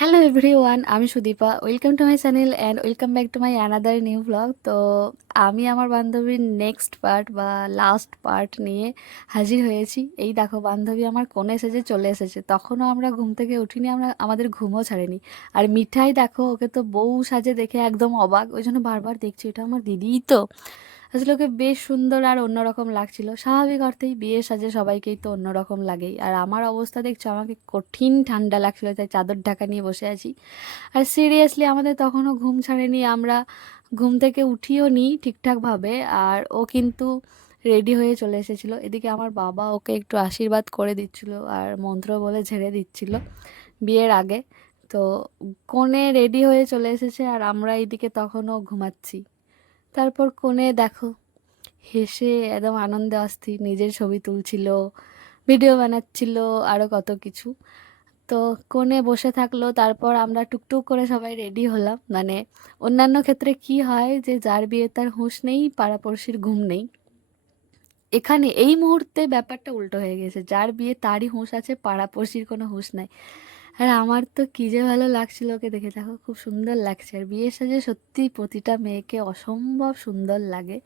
Hello everyone, আমি Sudipa. Welcome to my channel and welcome back to my another new blog. তো আমি আমার বান্ধবীর নেক্সট পার্ট বা লাস্ট পার্ট নিয়ে হাজির হয়েছি। এই দেখো, বান্ধবী আমার কোণে সেজে চলে এসেছে। তখনও আমরা ঘুম থেকে উঠিনি, আমরা আমাদের ঘুমও ছাড়েনি। আর মিঠাই দেখো, ওকে তো বউ সাজে দেখে একদম অবাক, ওই জন্য বারবার দেখছি এটা আমার দিদিই তো। আসলে ওকে বেশ সুন্দর আর অন্যরকম লাগছিল। স্বাভাবিক অর্থেই বিয়ের সাজে সবাইকেই তো অন্যরকম লাগেই। আর আমার অবস্থা দেখছো, আমাকে কঠিন ঠান্ডা লাগছিল, তাই চাদর ঢাকা নিয়ে বসে আছি। আর সিরিয়াসলি আমাদের তখনও ঘুম ছাড়েনি, আমরা ঘুম থেকে উঠিও নি ঠিকঠাকভাবে। আর ও কিন্তু রেডি হয়ে চলে এসেছিলো। এদিকে আমার বাবা ওকে একটু আশীর্বাদ করে দিচ্ছিল আর মন্ত্র বলে ঝেড়ে দিচ্ছিল বিয়ের আগে। তো কনে রেডি হয়ে চলে এসেছে আর আমরা এইদিকে তখনও ঘুমাচ্ছি। তারপর কনে দেখো, হেসে একদম আনন্দে অস্থির নিজের ছবি তুলছিল, ভিডিও বানাচ্ছিল, আরও কত কিছু। তো কোণে বসে থাকলো, তারপর আমরা টুকটুক করে সবাই রেডি হলাম। মানে অন্যান্য ক্ষেত্রে কি হয় যে যার বিয়ে তার হুঁশ নেই, পাড়াপড়শির ঘুম নেই। এখানে এই মুহূর্তে ব্যাপারটা উল্টো হয়ে গেছে, যার বিয়ে তারই হুঁশ আছে, পাড়াপড়শির কোনো হুঁশ নাই। আর আমার তো কী যে ভালো লাগছিল ওকে দেখে। দেখো, খুব সুন্দর লাগছে। আর বিয়ের সাজে সত্যি প্রতিটা মেয়েকে অসম্ভব সুন্দর লাগে।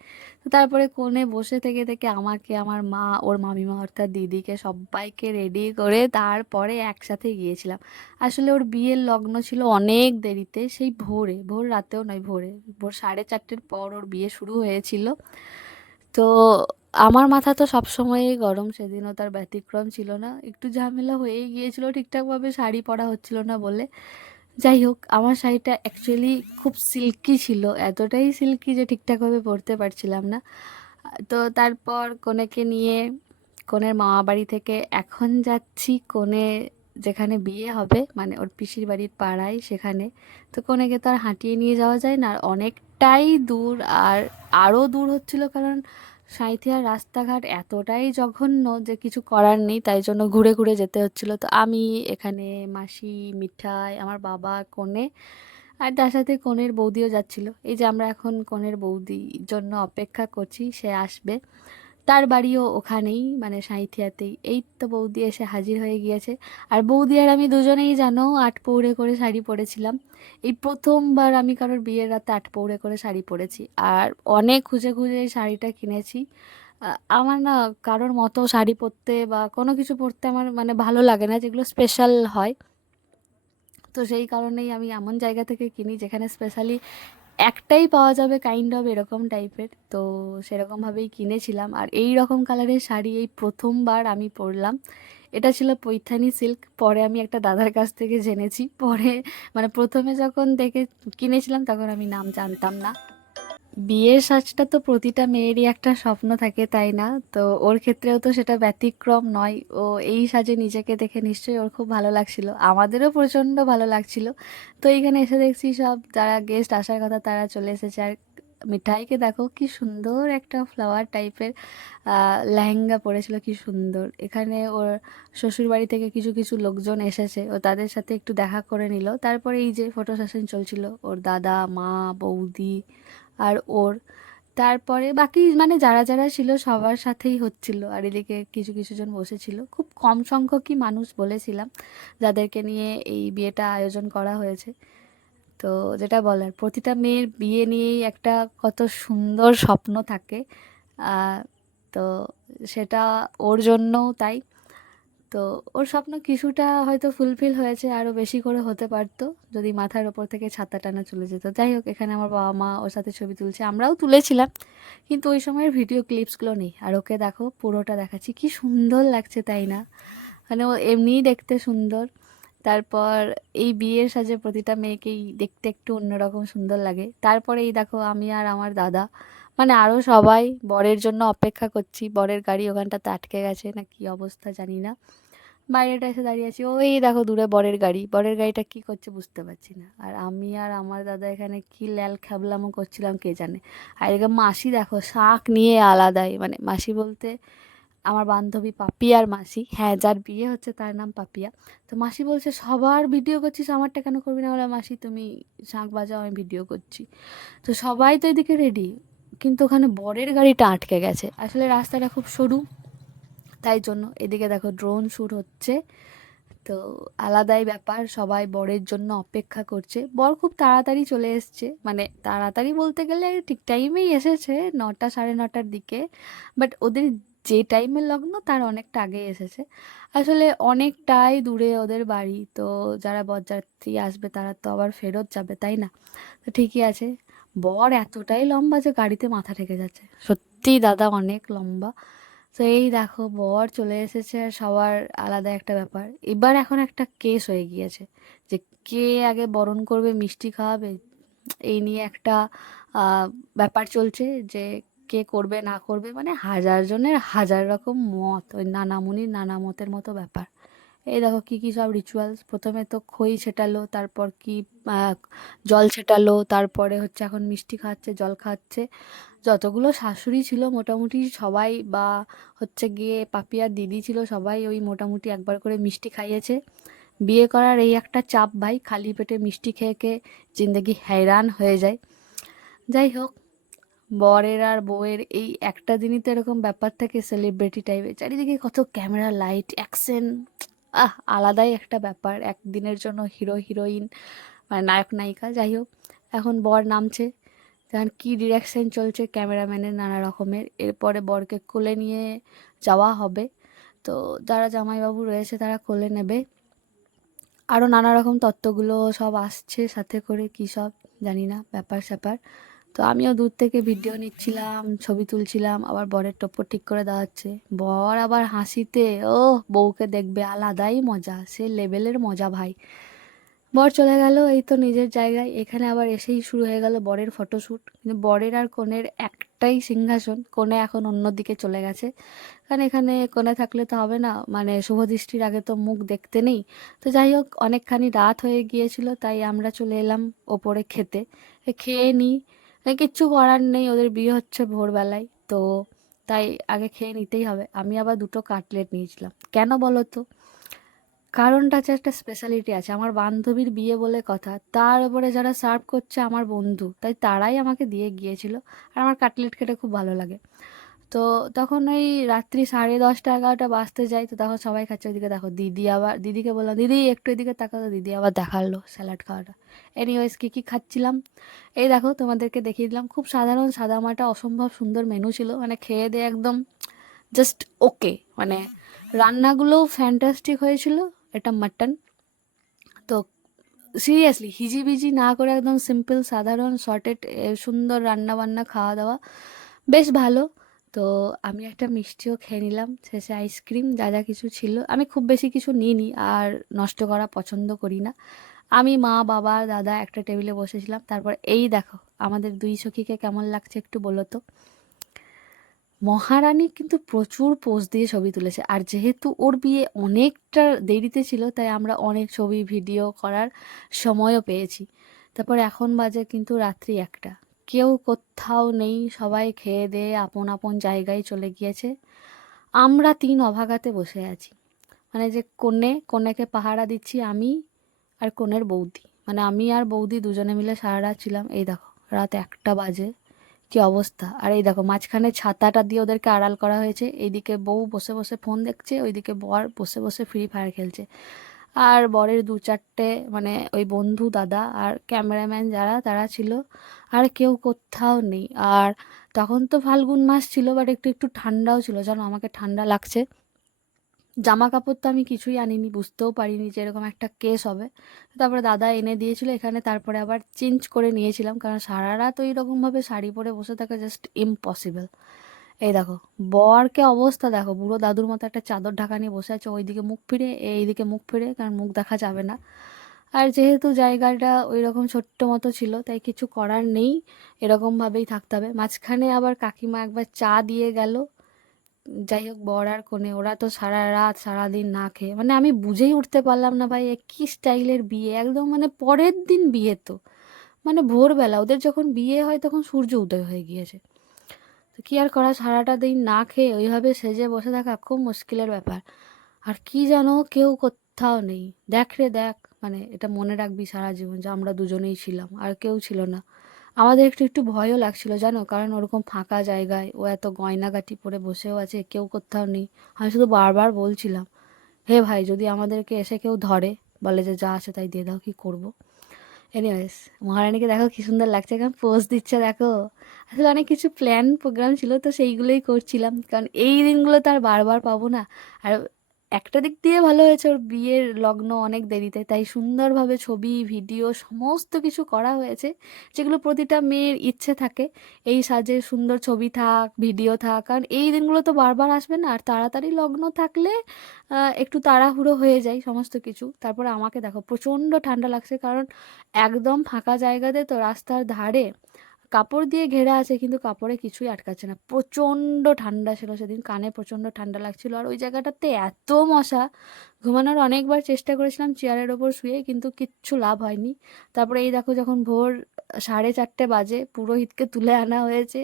তো তারপরে কোণে বসে থেকে থেকে আমাকে, আমার মা, ওর মামিমা অর্থাৎ দিদিকে, সবাইকে রেডি করে তারপরে একসাথে গিয়েছিলাম। আসলে ওর বিয়ের লগ্ন ছিল অনেক দেরিতে, সেই ভোরে, ভোর রাতেও নয়, ভোরে, ভোর 4:30-এর পর ওর বিয়ে শুরু হয়েছিল। তো আমার মাথা তো সবসময়ই গরম, সেদিনও তার ব্যতিক্রম ছিল না। একটু ঝামেলা হয়েই গিয়েছিল, ঠিকঠাকভাবে শাড়ি পরা হচ্ছিল না বলে। যাই হোক, আমার শাড়িটা অ্যাকচুয়ালি খুব সিল্কি ছিল, এতটাই সিল্কি যে ঠিকঠাকভাবে পরতে পারছিলাম না। তো তারপর কনেকে নিয়ে কনের মামা বাড়ি থেকে এখন যাচ্ছি কনে যেখানে বিয়ে হবে, মানে ওর পিসির বাড়ির পাড়ায় সেখানে। তো কনেকে তো আর হাঁটিয়ে নিয়ে যাওয়া যায় না, আর অনেকটাই দূর। আর আরও দূর হচ্ছিল কারণ সাঁইথিয়ার রাস্তাঘাট এতটাই জঘন্য যে কিছু করার নেই, তাই জন্য ঘুরে ঘুরে যেতে হচ্ছিল। তো আমি এখানে, মাসি, মিঠাই, আমার বাবা, কনে, আর তার সাথে কনের বৌদিও যাচ্ছিল। এই যে আমরা এখন কনের বৌদির জন্য অপেক্ষা করছি, সে আসবে। তার বাড়িও ওখানেই, মানে সাঁইথিয়াতেই। এই তো বৌদি এসে হাজির হয়ে গিয়েছে। আর বৌদি আর আমি দুজনেই জানো আটপৌরে করে শাড়ি পরেছিলাম। এই প্রথমবার আমি কারোর বিয়ের রাতে আটপৌরে করে শাড়ি পরেছি। আর অনেক খুঁজে খুঁজে এই শাড়িটা কিনেছি। আমার না কারোর মতো শাড়ি পরতে বা কোনো কিছু পরতে আমার মানে ভালো লাগে না, যেগুলো স্পেশাল হয়। তো সেই কারণেই আমি এমন জায়গা থেকে কিনি যেখানে স্পেশালি একটাই পাওয়া যাবে, কাইন্ড অফ এরকম টাইপের। তো সেরকমভাবেই কিনেছিলাম। আর এই রকম কালারের শাড়ি এই প্রথমবার আমি পরলাম। এটা ছিল পৈথানি সিল্ক, পরে আমি একটা দাদার কাছ থেকে জেনেছি। পরে মানে প্রথমে যখন দেখে কিনেছিলাম তখন আমি নাম জানতাম না। বিয়ের সাজটা তো প্রতিটা মেয়েরই একটা স্বপ্ন থাকে, তাই না? তো ওর ক্ষেত্রেও তো সেটা ব্যতিক্রম নয়। ও এই সাজে নিজেকে দেখে নিশ্চয়ই ওর খুব ভালো লাগছিল, আমাদেরও প্রচণ্ড ভালো লাগছিল। তো এইখানে এসে দেখছি সব যারা গেস্ট আসার কথা তারা চলে এসেছে। আর মিঠাইকে দেখো, কি সুন্দর একটা ফ্লাওয়ার টাইপের লেহেঙ্গা পরেছিল, কি সুন্দর। এখানে ওর শ্বশুর বাড়ি থেকে কিছু কিছু লোকজন এসেছে, ও তাদের সাথে একটু দেখা করে নিল। তারপরে এই যে ফটো সেশন চলছিল, ওর দাদা, মা, বৌদি আর ওর। তারপরে বাকি মানে যারা যারা ছিল সবার সাথেই হচ্ছিল। আর এদিকে কিছু কিছু জন বসেছিল, খুব কম সংখ্যকই মানুষ বলেছিলাম যাদেরকে নিয়ে এই বিয়েটা আয়োজন করা হয়েছে। তো যেটা বলার, প্রতিটা মেয়ের বিয়ে নিয়েই একটা কত সুন্দর স্বপ্ন থাকে। আহ, তো সেটা ওর জন্যও তাই। তো ওর স্বপ্ন কিছুটা হয়তো ফুলফিল হয়েছে, আরও বেশি করে হতে পারতো যদি মাথার ওপর থেকে ছাতা টানা চলে যেত। যাই হোক, এখানে আমার বাবা মা ওর সাথে ছবি তুলছে, আমরাও তুলেছিলাম, কিন্তু ওই সময়ের ভিডিও ক্লিপসগুলো নেই। আর ওকে দেখো, পুরোটা দেখাচ্ছি, কি সুন্দর লাগছে তাই না? মানে ও এমনিই দেখতে সুন্দর। তারপর এই বিয়ের সাজে প্রতিটা মেয়েকেই দেখতে একটু অন্যরকম সুন্দর লাগে। তারপরে এই দেখো, আমি আর আমার দাদা, মানে আরও সবাই বরের জন্য অপেক্ষা করছি। বরের গাড়ি ওখানটাতে আটকে গেছে না কি অবস্থা জানি না, বাইরেটা এসে দাঁড়িয়ে আছি। ওই দেখো দূরে বরের গাড়ি, বরের গাড়িটা কি করছে বুঝতে পারছি না। আর আমি আর আমার দাদা এখানে কি ল্যাল খ্যাবলামো করছিলাম কে জানে। আর এদিকে মাসি দেখো শাঁখ নিয়ে আলাদাই, মানে মাসি বলতে আমার বান্ধবী পাপিয়ার মাসি, হ্যাঁ, যার বিয়ে হচ্ছে তার নাম পাপিয়া। তো মাসি বলছে সবার ভিডিও করছিস, আমারটা কেন করবি না? বলে, মাসি তুমি শাঁখ বাজাও, আমি ভিডিও করছি। তো সবাই তো এদিকে রেডি, কিন্তু ওখানে বরের গাড়িটা আটকে গেছে। আসলে রাস্তাটা খুব সরু, তাই জন্য এদিকে দেখো ড্রোন শ্যুট হচ্ছে। তো আলাদাই ব্যাপার, সবাই বরের জন্য অপেক্ষা করছে। বর খুব তাড়াতাড়ি চলে এসছে, মানে তাড়াতাড়ি বলতে গেলে ঠিক টাইমেই এসেছে, 9টা 9:30টার দিকে। বাট ওদের যে টাইমের লগ্ন তার অনেকটা আগে এসেছে। আসলে অনেকটাই দূরে ওদের বাড়ি, তো যারা বরযাত্রী আসবে তারা তো আবার ফেরত যাবে, তাই না? তো ঠিকই আছে। বর এতটাই লম্বা যে গাড়িতে মাথা ঠেকে যাচ্ছে, সত্যিই দাদা অনেক লম্বা। তো এই দেখো বর চলে এসেছে, আর সবার আলাদা একটা ব্যাপার। এবার এখন একটা কেস হয়ে গিয়েছে যে কে আগে বরণ করবে, মিষ্টি খাওয়াবে, এই নিয়ে একটা ব্যাপার চলছে যে কে করবে না করবে, মানে হাজার জনের হাজার রকম মত, ওই নানামুনির নানা মতের মতো ব্যাপার। এই দেখো কি কি সব রিচুয়ালস, প্রথমে তো খই ছেটালো, তারপর কি আহ, জল ছেটালো, তারপরে হচ্ছে এখন মিষ্টি খাচ্ছে, জল খাচ্ছে। যতগুলো শাশুড়ি ছিল মোটামুটি সবাই, বা হচ্ছে গিয়ে পাপিয়ার দিদি ছিল, সবাই ওই মোটামুটি একবার করে মিষ্টি খাইয়েছে। বিয়ে করার এই একটা চাপ ভাই, খালি পেটে মিষ্টি খেয়ে খেয়ে জিন্দগি হয়রান হয়ে যায়। যাই হোক, বরের আর বউয়ের এই একটা দিনই তো এরকম ব্যাপার থাকে সেলিব্রিটি টাইপের, চারিদিকে কত ক্যামেরা, লাইট, অ্যাকশন, আলাদাই একটা ব্যাপার একদিনের জন্য। হিরো হিরোইন, মানে নায়ক নায়িকা, যাই হোক। এখন বর নামছে, তখন কি ডিরেকশন চলছে ক্যামেরাম্যানের নানা রকমের। এরপরে বরকে কোলে নিয়ে যাওয়া হবে, তো যারা জামাইবাবু রয়েছে তারা কোলে নেবে। আরও নানা রকম তত্ত্বগুলো সব আসছে সাথে করে, কী সব জানি না ব্যাপার স্যাপার। তো আমিও দূর থেকে ভিডিও নিচ্ছিলাম, ছবি তুলছিলাম, আবার বরের টপ্পর ঠিক করে দেওয়া হচ্ছে। বর আবার হাসিতে, ও বউকে দেখবে আলাদাই মজা, সে লেভেলের মজা ভাই। বর চলে গেল এই তো নিজের জায়গায়, এখানে আবার এসেই শুরু হয়ে গেল বরের ফটোশ্যুট। কিন্তু বরের আর কনের একটাই সিংহাসন, কনে এখন অন্যদিকে চলে গেছে। কারণ এখানে কনে থাকলে তো হবে না, মানে শুভদৃষ্টির আগে তো মুখ দেখতে নেই। তো যাই হোক, অনেকখানি রাত হয়ে গিয়েছিল, তাই আমরা চলে এলাম ওপরে খেতে। খেয়ে নিই, কিচ্ছু করার নেই, ওদের বিয়ে হচ্ছে ভোরবেলায়, তো তাই আগে খেয়ে নিতেই হবে। আমি আবার দুটো কাটলেট নিয়েছিলাম, কেন বলো তো? কারণটা হচ্ছে একটা স্পেশালিটি আছে, আমার বান্ধবীর বিয়ে বলে কথা, তার উপরে যারা সার্ভ করছে আমার বন্ধু, তাই তারাই আমাকে দিয়ে গিয়েছিল। আর আমার কাটলেট খেতে খুব ভালো লাগে। তো তখন ওই রাত্রি 10:30 11টা বাজতে যায়, তো তখন সবাই খাচ্ছে। ওইদিকে দেখো দিদি, আবার দিদিকে বললাম দিদি একটু এদিকে তাকাতো, দিদি আবার দেখালো স্যালাড খাওয়াটা। এনিওয়েজ কী কী খাচ্ছিলাম এই দেখো, তোমাদেরকে দেখিয়ে দিলাম। খুব সাধারণ সাদামাটা অসম্ভব সুন্দর মেনু ছিল, মানে খেয়ে দিয়ে একদম জাস্ট ওকে, মানে রান্নাগুলোও ফ্যান্টাস্টিক হয়েছিল। এটা মাটন, তো সিরিয়াসলি হিজিবিজি না করে একদম সিম্পল সাধারণ শর্টেড সুন্দর রান্না বান্না খাওয়া দাওয়া, বেশ ভালো। তো আমি একটা মিষ্টিও খেয়ে নিলাম, শেষে আইসক্রিম, যা যা কিছু ছিল। আমি খুব বেশি কিছু নিইনি, আর নষ্ট করা পছন্দ করি না। আমি, মা, বাবা, দাদা একটা টেবিলে বসেছিলাম। তারপর এই দেখো আমাদের দুই সখীকে কেমন লাগছে একটু বলো তো। মহারানী কিন্তু প্রচুর পোজ দিয়ে ছবি তুলেছে, আর যেহেতু ওর বিয়ে অনেকটা দেরিতে ছিল, তাই আমরা অনেক ছবি ভিডিও করার সময়ও পেয়েছি। তারপর এখন বাজে কিন্তু রাত্রি 1টা, কেউ কোথাও নেই, সবাই খেয়ে দিয়ে আপন আপন জায়গায় চলে গিয়েছে। আমরা 3 অভাগাতে বসে আছি, মানে যে কনেকে পাহারা দিচ্ছি আমি আর কনের বৌদি, মানে আমি আর বৌদি দুজনে মিলে সারা রাত ছিলাম। এই দেখো রাত 1টা বাজে, কি অবস্থা! আর এই দেখো মাঝখানে ছাতাটা দিয়ে ওদেরকে আড়াল করা হয়েছে, এইদিকে বউ বসে বসে ফোন দেখছে, ওইদিকে বর বসে বসে ফ্রি ফায়ার খেলছে। আর বরের 2 4টে মানে ওই বন্ধু দাদা আর ক্যামেরাম্যান যারা তারা ছিল, আর কেউ কোথাও নেই। আর তখন তো ফাল্গুন মাস ছিল, বাট একটু একটু ঠান্ডাও ছিল, জানো আমাকে ঠান্ডা লাগছে। জামা কাপড় তো আমি কিছুই আনিনি, বুঝতেও পারিনি যে এরকম একটা কেস হবে। তারপরে দাদা এনে দিয়েছিল এখানে, তারপরে আবার চেঞ্জ করে নিয়েছিলাম, কারণ সারা রাত ওই রকমভাবে শাড়ি পরে বসে থাকা জাস্ট ইম্পসিবল। এই দেখো বরকে অবস্থা দেখো, বুড়ো দাদুর মতো একটা চাদর ঢাকা নিয়ে বসে আছে, ওইদিকে মুখ ফিরে এইদিকে মুখ ফিরে, কারণ মুখ দেখা যাবে না। আর যেহেতু জায়গাটা ওই রকম ছোট্ট মতো ছিল, তাই কিছু করার নেই, এরকমভাবেই থাকতে হবে। মাঝখানে আবার কাকিমা একবার চা দিয়ে গেল। যাই হোক, বর আর কনে ওরা তো সারা রাত সারাদিন না খেয়ে, মানে আমি বুঝেই উঠতে পারলাম না ভাই এ কি স্টাইলের বিয়ে, একদম মানে পরের দিন বিয়ে তো, মানে ভোরবেলা ওদের যখন বিয়ে হয় তখন সূর্য উদয় হয়ে গিয়েছে। তো কি আর করা, সারাটা দিন না খেয়ে ওইভাবে সেজে বসে থাকা খুব মুশকিলের ব্যাপার। আর কি জানো, কেউ কোথাও নেই, দেখ রে দেখ, মানে এটা মনে রাখবি সারা জীবন যে আমরা দুজনেই ছিলাম, আর কেউ ছিল না। আমাদের একটু একটু ভয়ও লাগছিল জানো, কারণ ওরকম ফাঁকা জায়গায় ও এত গয়নাগাটি পরে বসেও আছে, কেউ কোথাও নেই। আমি শুধু বারবার বলছিলাম হে ভাই, যদি আমাদেরকে এসে কেউ ধরে, বলে যে যা আছে তাই দিয়ে দাও, কি করব? এনিওয়েজ, মহারানীকে দেখো কি সুন্দর লাগছে, এখন পোজ দিচ্ছে দেখো। আসলে অনেক কিছু প্ল্যান প্রোগ্রাম ছিল, তো সেইগুলোই করছিলাম, কারণ এই দিনগুলো তো আর বারবার পাবো না। আর একটা দিক দিয়ে ভালো হয়েছে, ওর বিয়ের লগ্ন অনেক দেরিতে, তাই সুন্দরভাবে ছবি ভিডিও সমস্ত কিছু করা হয়েছে, যেগুলো প্রতিটা মেয়ের ইচ্ছে থাকে, এই সাজে সুন্দর ছবি থাক, ভিডিও থাক, কারণ এই দিনগুলো তো বারবার আসবে না। আর তাড়াতাড়ি লগ্ন থাকলে একটু তাড়াহুড়ো হয়ে যায় সমস্ত কিছু। তারপরে আমাকে দেখো, প্রচণ্ড ঠান্ডা লাগছে, কারণ একদম ফাঁকা জায়গাতে তো, রাস্তার ধারে, কাপড় দিয়ে ঘেরা আছে, কিন্তু কাপড়ে কিছুই আটকাচ্ছে না, প্রচণ্ড ঠান্ডা ছিল সেদিন, কানে প্রচণ্ড ঠান্ডা লাগছিল। আর ওই জায়গাটাতে এত মশা, ঘুমানোর অনেকবার চেষ্টা করেছিলাম চেয়ারের ওপর শুয়ে, কিন্তু কিচ্ছু লাভ হয়নি। তারপরে এই দেখো, যখন ভোর 4:30 বাজে, পুরোহিতকে তুলে আনা হয়েছে,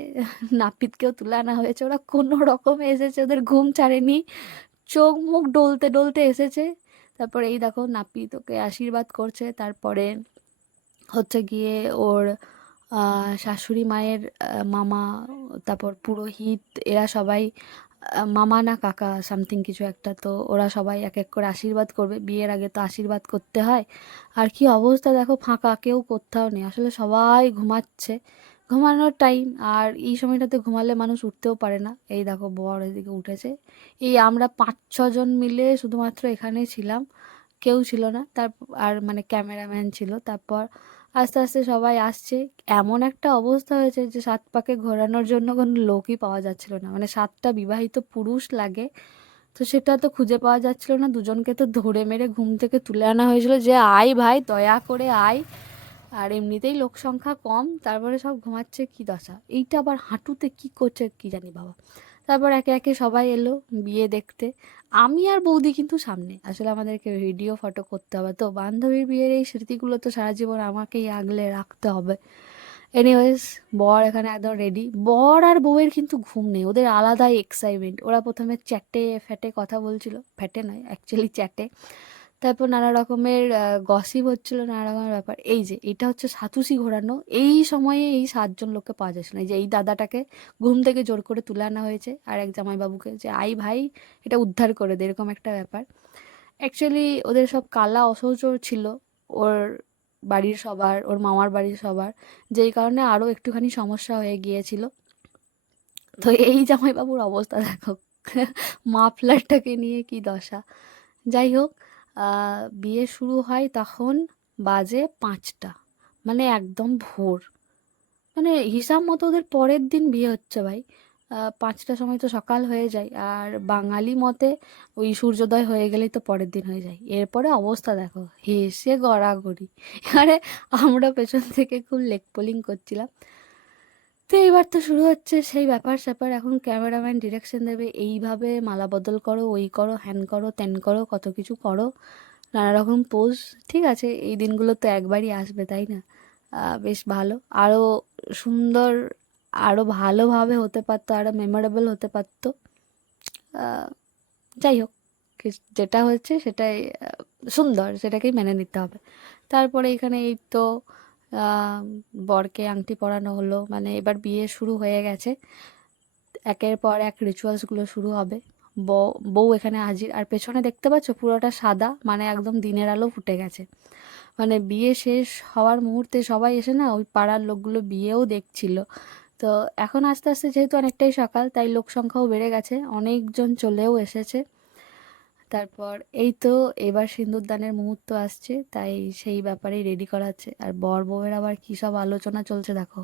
নাপিতকেও তুলে আনা হয়েছে, ওরা কোনো রকমে এসেছে, ওদের ঘুম ছাড়েনি, চোখ মুখ ডলতে ডলতে এসেছে। তারপরে এই দেখো, নাপিত ওকে আশীর্বাদ করছে। তারপরে হচ্ছে গিয়ে ওর শাশুড়ি মায়ের মামা, তারপর পুরোহিত, এরা সবাই, মামা না কাকা সামথিং কিছু একটা, তো ওরা সবাই এক এক করে আশীর্বাদ করবে, বিয়ের আগে তো আশীর্বাদ করতে হয়। আর কি অবস্থা দেখো, ফাঁকা, কেউ কোথাও নেই, আসলে সবাই ঘুমাচ্ছে, ঘুমানোর টাইম। আর এই সময়টাতে ঘুমালে মানুষ উঠতেও পারে না। এই দেখো, বর এদিকে উঠেছে, এই আমরা 5-6 জন মিলে শুধুমাত্র এখানে ছিলাম, কেউ ছিল না। তার আর মানে ক্যামেরাম্যান ছিল। তারপর আস্তে আস্তে সবাই আসছে, এমন একটা অবস্থা হয়েছে যে 7 পাকে ঘোরানোর জন্য কোনো লোকই পাওয়া যাচ্ছিল না, মানে 7টা বিবাহিত পুরুষ লাগে, তো সেটা তো খুঁজে পাওয়া যাচ্ছিল না। দুজনকে তো ধরে মেরে ঘুম থেকে তুলে আনা হয়েছিল, যে আয় ভাই, দয়া করে আয়। আর এমনিতেই লোক সংখ্যা কম, তারপরে সব ঘুমাচ্ছে, কি দশা, এইটা আবার হাঁটুতে কি করছে কি জানি বাবা। তারপর একে একে সবাই এলো বিয়ে দেখতে, আমি আর বৌদি কিন্তু সামনে, আসলে আমাদেরকে ভিডিও ফটো করতে হবে, তো বান্ধবীর বিয়ের এই স্মৃতিগুলো তো সারা জীবন আমাকেই আগলে রাখতে হবে। এনিওয়েজ, বর এখানে একদম রেডি, বর আর বউয়ের কিন্তু ঘুম নেই, ওদের আলাদাই এক্সাইটমেন্ট। ওরা প্রথমে চ্যাটে ফ্যাটে কথা বলছিল, ফ্যাটে নয় অ্যাকচুয়ালি চ্যাটে। তারপর নানা রকমের গসিপ হচ্ছিল, নানা রকমের ব্যাপার। এই যে এটা হচ্ছে সাতুশি ঘোরানো, এই সময়ে এই 7 জন লোককে পাওয়া যাচ্ছে না। এই যে এই দাদাটাকে ঘুম থেকে জোর করে তুলে আনা হয়েছে, আর এক জামাইবাবুকে, যে আই ভাই, এটা উদ্ধার করে দে, এরকম একটা ব্যাপার। অ্যাকচুয়ালি ওদের সব কালা অসৌচর ছিল, ওর বাড়ির সবার, ওর মামার বাড়ির সবার, যেই কারণে আরও একটুখানি সমস্যা হয়ে গিয়েছিল। তো এই জামাইবাবুর অবস্থা দেখো, মাফলারটাকে নিয়ে কি দশা। যাই হোক, বিয়ে শুরু হয় তখন বাজে 5টা, মানে একদম ভোর, মানে হিসাব মতো ওদের পরের দিন বিয়ে হচ্ছে ভাই। 5টার সময় তো সকাল হয়ে যায়, আর বাঙালি মতে ওই সূর্যোদয় হয়ে গেলেই তো পরের দিন হয়ে যায়। এরপরে অবস্থা দেখো, হেসে গড়াগড়ি, আরে আমরা পেছন থেকে খুব লেগ পোলিং করছিলাম। তো এইবার তো শুরু হচ্ছে সেই ব্যাপার স্যাপার, এখন ক্যামেরাম্যান ডিরেকশন দেবে, এইভাবে মালা বদল করো, ওই করো, হ্যান করো, ত্যান করো, কত কিছু করো, নানা রকম পোজ। ঠিক আছে, এই দিনগুলো তো একবারই আসবে, তাই না? বেশ ভালো, আরও সুন্দর, আরও ভালোভাবে হতে পারতো, আরও মেমোরেবল হতে পারতো। আহ, যাই হোক, যেটা হচ্ছে সেটাই সুন্দর, সেটাকেই মেনে নিতে হবে। তারপরে এখানে এই তো আহ, বরকে আংটি পরানো হলো, মানে এবার বিয়ে শুরু হয়ে গেছে, একের পর এক রিচুয়ালসগুলো শুরু হবে। বউ এখানে হাজির, আর পেছনে দেখতে পাচ্ছ পুরোটা সাদা, মানে একদম দিনের আলো ফুটে গেছে। মানে বিয়ে শেষ হওয়ার মুহূর্তে সবাই এসে না, ওই পাড়ার লোকগুলো বিয়েও দেখছিল। তো এখন আস্তে আস্তে যেহেতু অনেকটাই সকাল, তাই লোক সংখ্যাও বেড়ে গেছে, অনেকজন চলেও এসেছে। তারপর এই তো এবার সিঁদুরদানের মুহূর্ত আসছে, তাই সেই ব্যাপারেই রেডি করা হচ্ছে। আর বর বউয়ের আবার কী সব আলোচনা চলছে দেখো,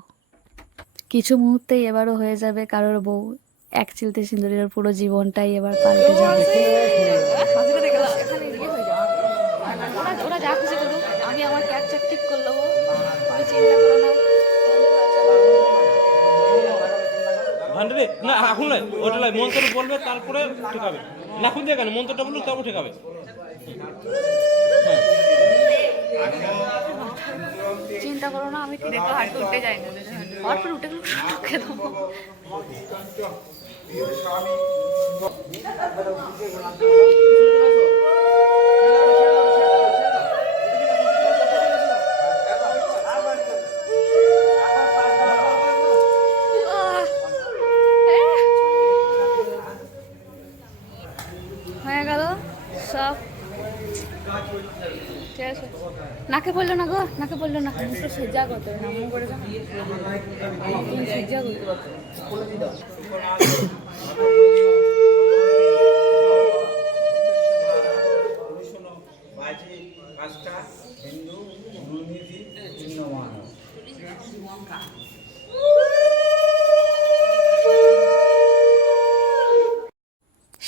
কিছু মুহূর্তেই এবারও হয়ে যাবে কারোর বউ এক চিলতে সিঁদুরের পুরো জীবনটাই এবার পাল্টে যাবে। ওরা যা খুশি করুক, আমি আমার ক্যাপচার ঠিক করে নেবো, তুমি চিন্তা করো না। ভান্ডারে না এখন নয়, ওটা নয়, মন্ত্র বলবে তারপরে ঠেকাবে। না এখন দিয়ে কেন মন্ত্রটা বলুক তারপর ঠেকাবে। চিন্তা করো না, আমি দেখো হাঁটু উঠে যাই না, হট উঠে গেলে ঠুকে দেবো। হয়ে গেল, সব পড়লো না গো, নাকে পড়লো না। মুখটা সোজা করতে হবে, নামও করে দাও। তুমি সোজা করতে পারো।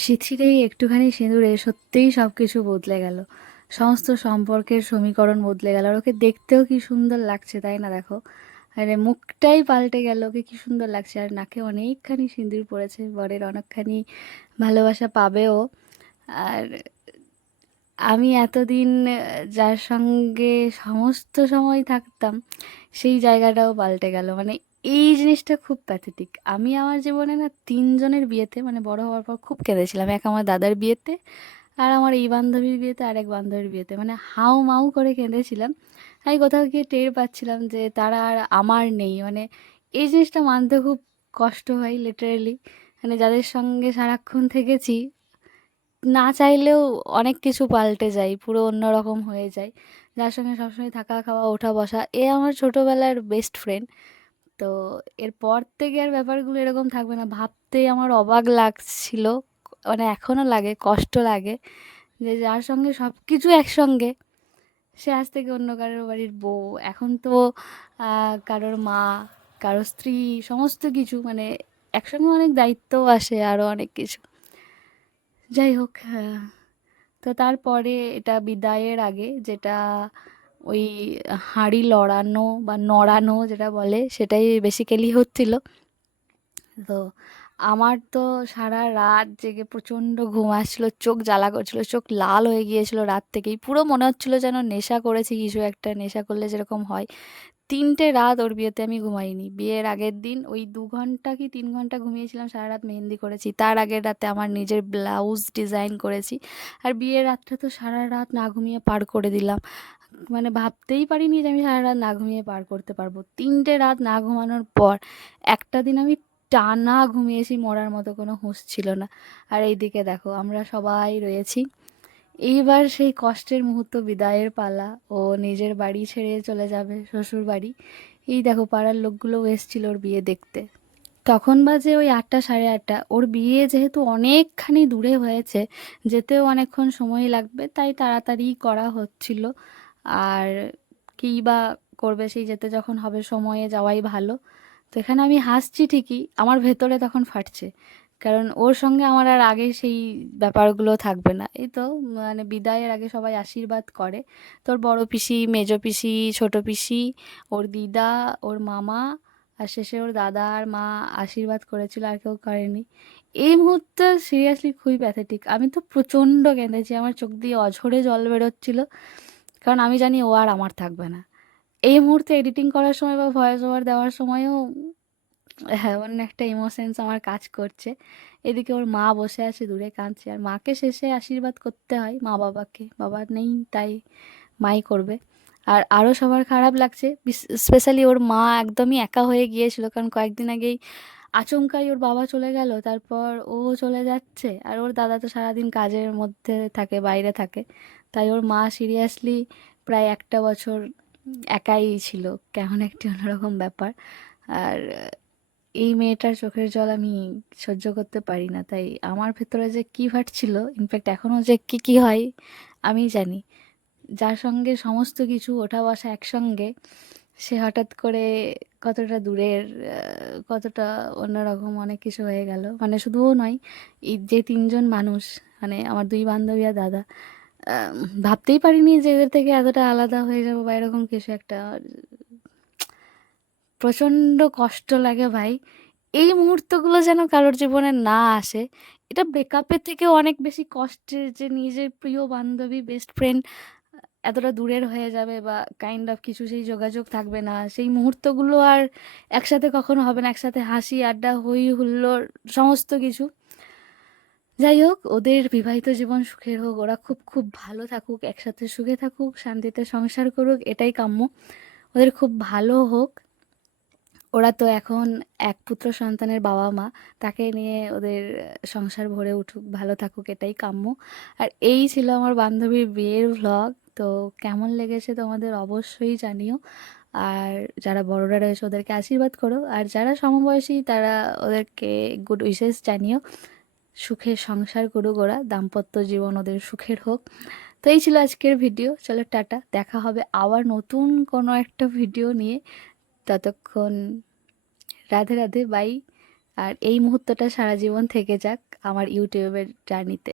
সিঁথির এই একটুখানি সিঁদুরে সত্যিই সব কিছু বদলে গেল। সমস্ত সম্পর্কের সমীকরণ বদলে গেল। আর ওকে দেখতেও কি সুন্দর লাগছে, তাই না? দেখো, আরে মুখটাই পাল্টে গেল, ওকে কি সুন্দর লাগছে। আর নাকে অনেকখানি সিঁদুর পড়েছে, বরের অনেকখানি ভালোবাসা পাবেও। আর আমি এতদিন যার সঙ্গে সমস্ত সময় থাকতাম, সেই জায়গাটাও পাল্টে গেল। মানে এই জিনিসটা খুব প্যাথেটিক। আমি আমার জীবনে না ৩ জনের বিয়েতে, মানে বড় হওয়ার পর খুব কেঁদেছিলাম। এক আমার দাদার বিয়েতে, আর আমার এই বান্ধবীর বিয়েতে, আর এক বান্ধবীর বিয়েতে। মানে হাউ মাউ করে কেঁদেছিলাম। আমি কোথাও গিয়ে টের পাচ্ছিলাম যে তারা আর আমার নেই। মানে এই জিনিসটা মানতে খুব কষ্ট হয় লিটারেলি। মানে যাদের সঙ্গে সারাক্ষণ থেকেছি, না চাইলেও অনেক কিছু পাল্টে যায়, পুরো অন্যরকম হয়ে যায়। যার সঙ্গে সবসময় থাকা, খাওয়া, ওঠা, বসা, এ আমার ছোটোবেলার বেস্ট ফ্রেন্ড। তো এরপর থেকে আর ব্যাপারগুলো এরকম থাকবে না ভাবতেই আমার অবাক লাগছিল। মানে এখনও লাগে, কষ্ট লাগে যে যার সঙ্গে সব কিছু একসঙ্গে, সে আজ থেকে অন্য কারোর বাড়ির বউ। এখন তো কারোর মা, কারোর স্ত্রী, সমস্ত কিছু। মানে একসঙ্গে অনেক দায়িত্বও আসে, আরও অনেক কিছু। যাই হোক, তো তারপরে এটা বিদায়ের আগে, যেটা ওই হাঁড়ি লড়ানো বা নড়ানো যেটা বলে, সেটাই বেসিক্যালি হচ্ছিল। তো আমার তো সারা রাত জেগে প্রচণ্ড ঘুম আসছিল, চোখ জ্বালা করছিল, চোখ লাল হয়ে গিয়েছিল রাত থেকেই। পুরো মনে হচ্ছিল যেন নেশা করেছি কিছু একটা, নেশা করলে যেরকম হয়। ৩টে রাত ওর বিয়েতে আমি ঘুমাইনি। বিয়ের আগের দিন ওই ২ ঘন্টা কি ৩ ঘন্টা ঘুমিয়েছিলাম, সারা রাত মেহেন্দি করেছি। তার আগের রাতে আমার নিজের ব্লাউজ ডিজাইন করেছি। আর বিয়ের রাতটা তো সারা রাত না ঘুমিয়ে পার করে দিলাম। মানে ভাবতেই পারিনি যে আমি সারা রাত না ঘুমিয়ে পার করতে পারবো। ৩টে রাত না ঘুমানোর পর একটা দিন আমি টানা ঘুমিয়েছি, মরার মতো, কোনো হুঁশ ছিল না। আর এইদিকে দেখো আমরা সবাই রয়েছি। এইবার সেই কষ্টের মুহূর্ত, বিদায়ের পালা। ও নিজের বাড়ি ছেড়ে চলে যাবে শ্বশুর বাড়ি। এই দেখো পাড়ার লোকগুলোও এসেছিল ওর বিয়ে দেখতে। তখন বাজে ওই ৮টা, সাড়ে ৮টা। ওর বিয়ে যেহেতু অনেকখানি দূরে হয়েছে, যেতেও অনেকক্ষণ সময় লাগবে, তাই তাড়াতাড়ি করা হচ্ছিল। আর কী বা করবে, সেই যেতে যখন হবে সময়ে যাওয়াই ভালো। তো এখানে আমি হাসছি ঠিকই, আমার ভেতরে তখন ফাটছে। কারণ ওর সঙ্গে আমার আর আগে সেই ব্যাপারগুলো থাকবে না। এই তো মানে বিদায়ের আগে সবাই আশীর্বাদ করে। তোর বড় পিসি, মেজো পিসি, ছোট পিসি, ওর দিদা, ওর মামা, আর শেষে ওর দাদা আর মা আশীর্বাদ করেছিল, আর কেউ করেনি। এই মুহূর্তে সিরিয়াসলি খুবই প্যাথেটিক। আমি তো প্রচণ্ড কেঁদেছি, আমার চোখ দিয়ে অঝরে জল বেরোচ্ছিল। কারণ আমি জানি ও আর আমার থাকবে না। এই মুহূর্তে এডিটিং করার সময় বা ভয়েস ওভার দেওয়ার সময়ও হ্যাঁ, অন্য একটা ইমোশনস আমার কাজ করছে। এদিকে ওর মা বসে আছে দূরে, কাঁদছে। আর মাকে শেষে আশীর্বাদ করতে হয়, মা বাবাকে। বাবা নেই, তাই মাই করবে। আর আরও সবার খারাপ লাগছে, স্পেশালি ওর মা একদমই একা হয়ে গিয়েছিল। কারণ কয়েকদিন আগেই আচমকাই ওর বাবা চলে গেল, তারপর ও চলে যাচ্ছে। আর ওর দাদা তো সারাদিন কাজের মধ্যে থাকে, বাইরে থাকে। তাই ওর মা সিরিয়াসলি প্রায় একটা বছর একাই ছিল। কেমন একটি অন্যরকম ব্যাপার। আর এই মেয়েটার চোখের জল আমি সহ্য করতে পারি না। তাই আমার ভেতরে যে কী ফাটছিল, ইনফ্যাক্ট এখনও যে কী কী হয় আমি জানি। যার সঙ্গে সমস্ত কিছু ওঠা বসা একসঙ্গে, সে হঠাৎ করে কতটা দূরের, কতটা অন্যরকম অনেক কিছু হয়ে গেল। মানে শুধুও নয়, এই যে ৩জন মানুষ, মানে আমার ২ বান্ধবী আর দাদা, আহ, ভাবতেই পারিনি যে এদের থেকে এতটা আলাদা হয়ে যাবো বা এরকম কিছু একটা। প্রচণ্ড কষ্ট লাগে ভাই। এই মুহূর্তগুলো যেন কারোর জীবনে না আসে। এটা ব্রেকআপের থেকেও অনেক বেশি কষ্টের, যে নিজের প্রিয় বান্ধবী, বেস্ট ফ্রেন্ড এতটা দূরের হয়ে যাবে বা কাইন্ড অফ কিছু, সেই যোগাযোগ থাকবে না। সেই মুহূর্তগুলো আর একসাথে কখনো হবে না। একসাথে হাসি, আড্ডা, হই হুল্লোড়, সমস্ত কিছু। যাই হোক, ওদের বিবাহিত জীবন সুখের হোক, ওরা খুব খুব ভালো থাকুক, একসাথে সুখে থাকুক, শান্তিতে সংসার করুক, এটাই কাম্য। ওদের খুব ভালো হোক। ওরা তো এখন এক পুত্র সন্তানের বাবা মা। তাকে নিয়ে ওদের সংসার ভরে উঠুক, ভালো থাকুক, এটাই কাম্য। আর এই ছিল আমার বান্ধবীর বিয়ের ভ্লগ। তো কেমন লেগেছে তোমাদের অবশ্যই জানিও। আর যারা বড়রা রয়েছে ওদেরকে আশীর্বাদ করো, আর যারা সমবয়সী তারা ওদেরকে গুড উইশেস জানিও। সুখের সংসার করুক ওরা, দাম্পত্য জীবন ওদের সুখের হোক। তো এই ছিল আজকের ভিডিও। চলো টাটা, দেখা হবে আবার নতুন কোনো একটা ভিডিও নিয়ে। ততক্ষণ রাধে রাধে, বাই। আর এই মুহূর্তটা সারা জীবন থেকে যাক আমার ইউটিউবের জার্নিতে।